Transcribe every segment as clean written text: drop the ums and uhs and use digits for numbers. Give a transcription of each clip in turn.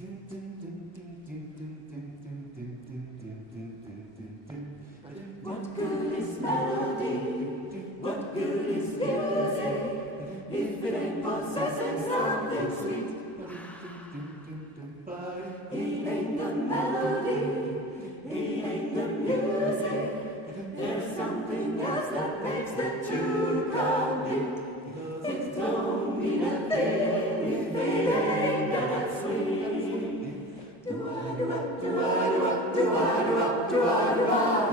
What good is melody? What good is music if it ain't possessing something sweet? He ain't the melody, he ain't the music. There's something else that makes the two complete. It don't mean a thing if it ain't got that sweet. Do-ah-do-ah, do-ah-do-ah, do-ah-do-ah.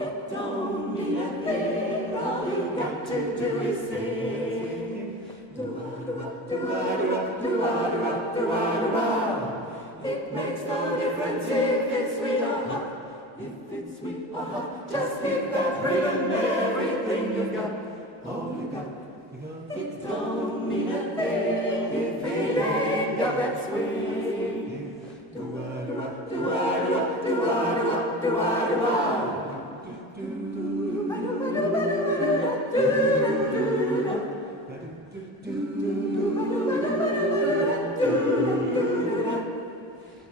It don't mean a thing, all you got to do is sing. Do-ah-do-ah, do-ah-do-ah, do-ah-do-ah, do-ah-do-ah. It makes no difference if it's sweet or hot. If it's sweet or hot, just give that rhythm everything you've got. All you got. It don't mean a thing if it ain't got that swing. Do-ah-do-ah, do-ah-do-ah, do-ah-do-ah, do-ah-do-ah.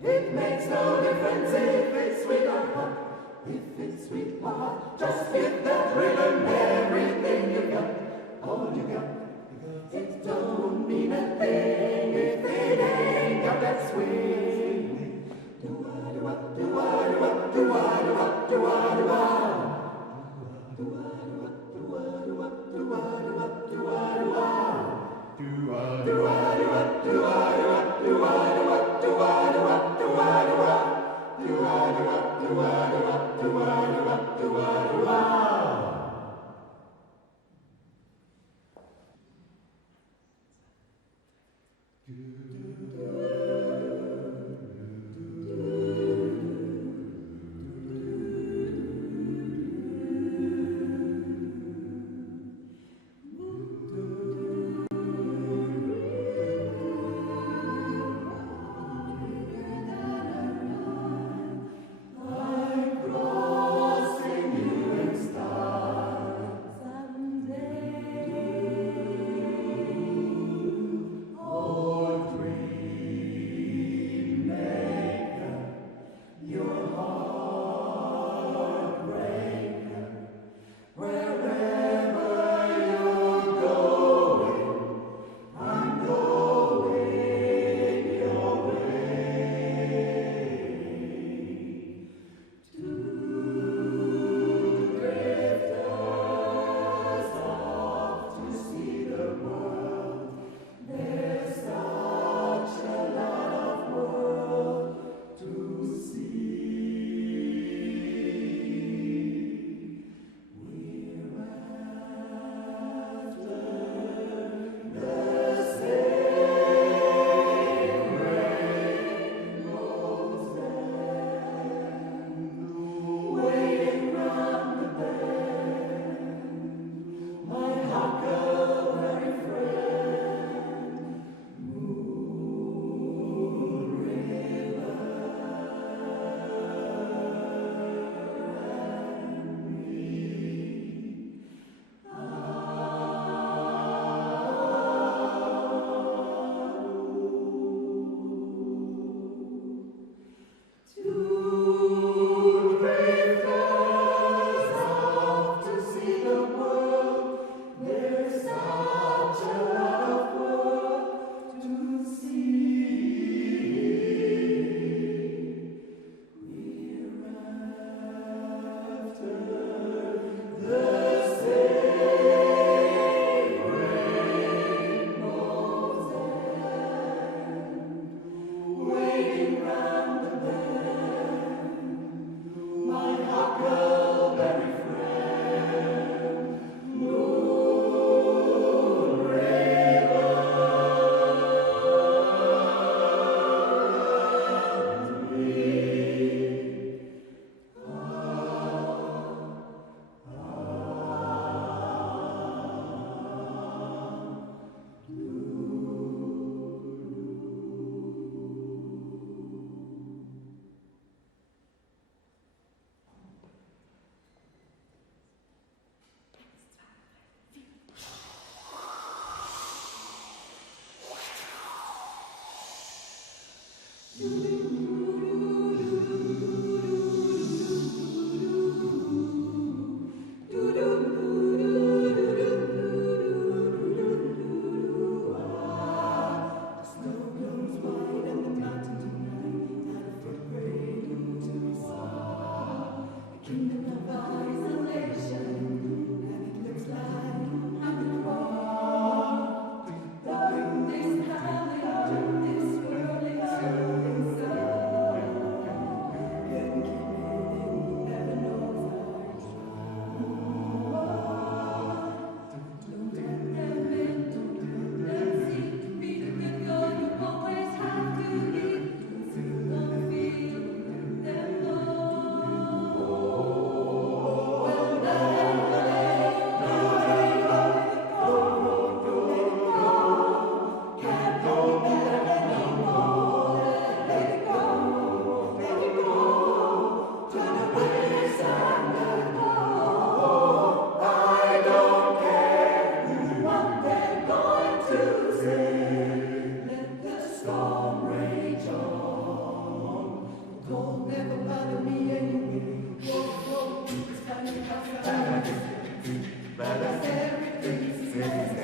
It makes no difference if it's sweet or hot. If it's sweet or hot, just give that rhythm everything you got. All you got. It don't mean a thing if it ain't got that swing. Do-ah-do-ah, do-ah-do-ah, do-ah-do-ah, do-ah-do-ah. Do-ah-do-ah, do-ah-do-ah, do-ah-do-ah, do-ah-do-ah. Do-ah-do-ah, do-ah-do-ah, do-ah-do-ah, do-ah-do-ah, do-ah-do-ah, do-ah-do-ah. Do-ah-do-ah, do-ah-do-ah, do-ah-do-ah, do-ah-do-ah. But everything's